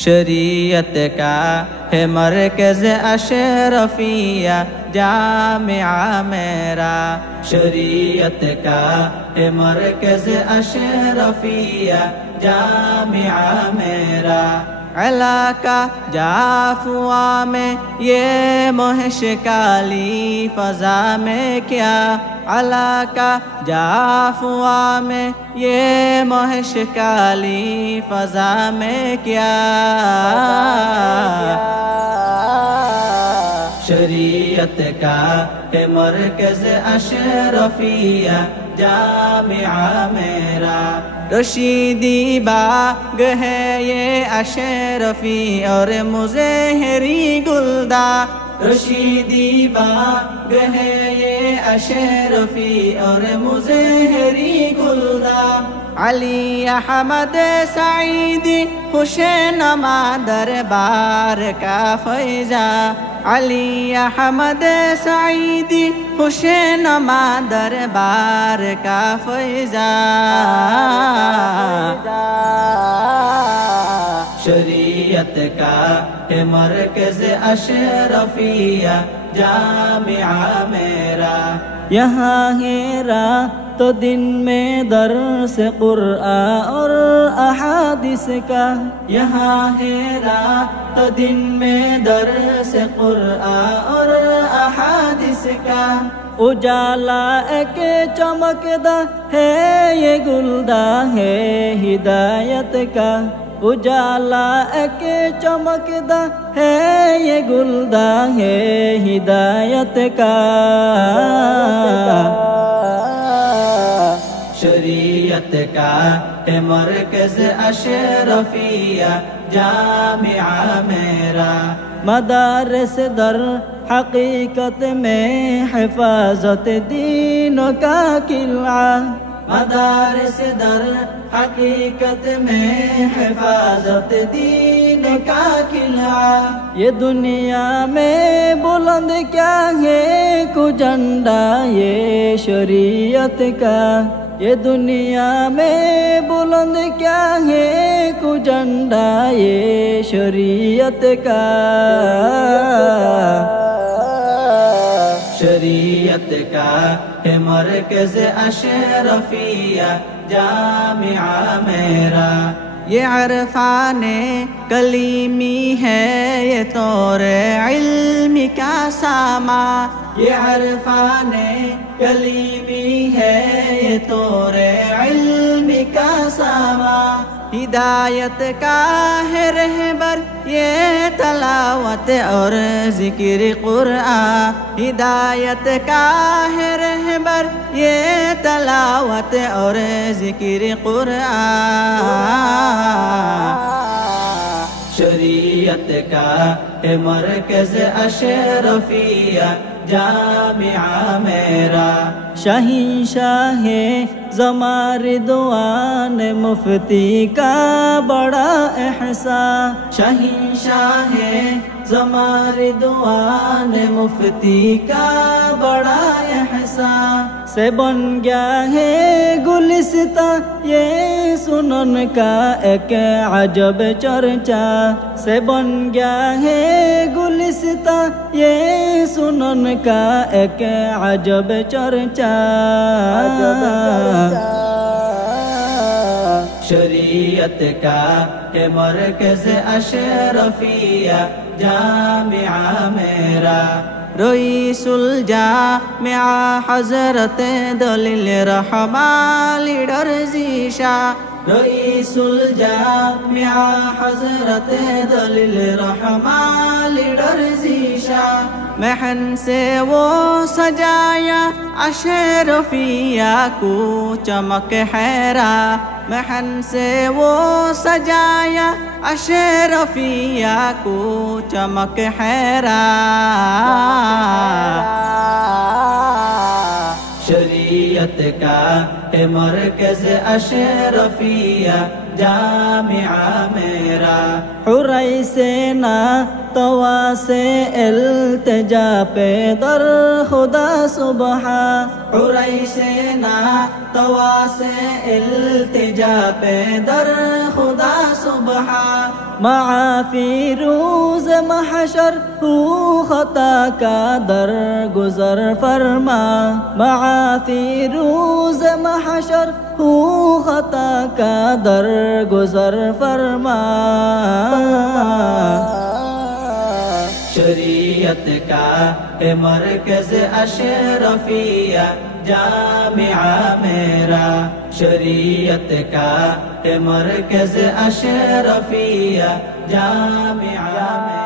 शरीयत का है मरकज़ अशरफिया जामिआ मेरा। शरीयत का है मरकज़ अशरफिया जामिआ मेरा। इलाका जाफुआ में ये मोहश काली फ़ज़ा में क्या। इलाका जाफुआ में ये मोहश काली फ़ज़ा में क्या। शरीयत का है मरकज़ अशरफिया जामिआ मेरा। रशीदी बाग है ये अशरफी और मुज़हरी गुलदा। रशीदी बाग है ये अशरफी और मुज़हरी गुलदा। अली अहमद सईदी खुशनमा दरबार का फैज़ा। अली अहमद सईदी खुशनमा दरबार का फैज़ा। शरीयत का है मरकज़ अशरफिया जामिआ मेरा। यहाँ है तो दिन में दर्स कुरआन और अहादीस का। यहाँ है तो दिन में दर्स कुरआन और अहादीस का। उजाला एक चमकदा है ये गुलदा है हिदायत का। उजाला एक चमकदा है ये गुलदा है हिदायत का। शरीयत का है मरकज़ अशरफिया जामिआ मेरा। मदारस दर हकीकत में हिफाजत दीन का किला। मदारस दर हकीकत में हिफाजत दीन का किला। ये दुनिया में बुलंद क्या है को झंडा ये शरीयत का। ये दुनिया में बुलंद क्या है को झंडा ये शरीयत का। शरीयत का है मरकज़ अशरफिया जामिआ मेरा। ये अरफाने कलीमी है ये तौरे इल्मी का सामा। ये अरफाने कलीमी है ये तौरे इल्मी का सामा। हिदायत का है रहबर ये तलावत और ज़िक्र कुरआन। हिदायत का है रहबर ये तलावत और ज़िक्र कुरआन। शरीयत का है मरकज़ अशरफिया जामिआ मेरा। शहींशाह ज़मा रिदवान मुफ्ती का बड़ा एहसान। शहींशाह ज़मा रिदवान मुफ्ती का बड़ा एहसान। से बन गया है गुलिस्ता ये सुनन का एक अजब चर्चा। से बन गया है गुलिस्ता ये सुनन का एक अजब चर्चा। शरीयत का है मरकज़ अशरफिया जामिआ मेरा। रईसुल जामिआ हज़रत दलील रहमान लीडर ज़ीशा। रईसुल जामिआ हज़रत दलील रहमान लीडर ज़ीशा। महन से वो सजाया अशरफिया को चमक हैरा। महन से वो सजाया अशरफिया को चमक हैरा। शरीयत का है मरकज़ अशरफिया जामिआ मेरा। हुरई से ना तवा से इल्तिजा पे दर खुदा सुबहा। हुरई से ना तवा से इल्तिजा पे दर खुदा सुबहा। معافی روز محشر ہو خطا کا درگزر فرما معافی روز محشر ہو خطا کا درگزر فرما شریعت کا ہے مرکز اشرفیہ جامعہ میرا شریعت کا ہے مرکز اشرفیہ جامعہ میرا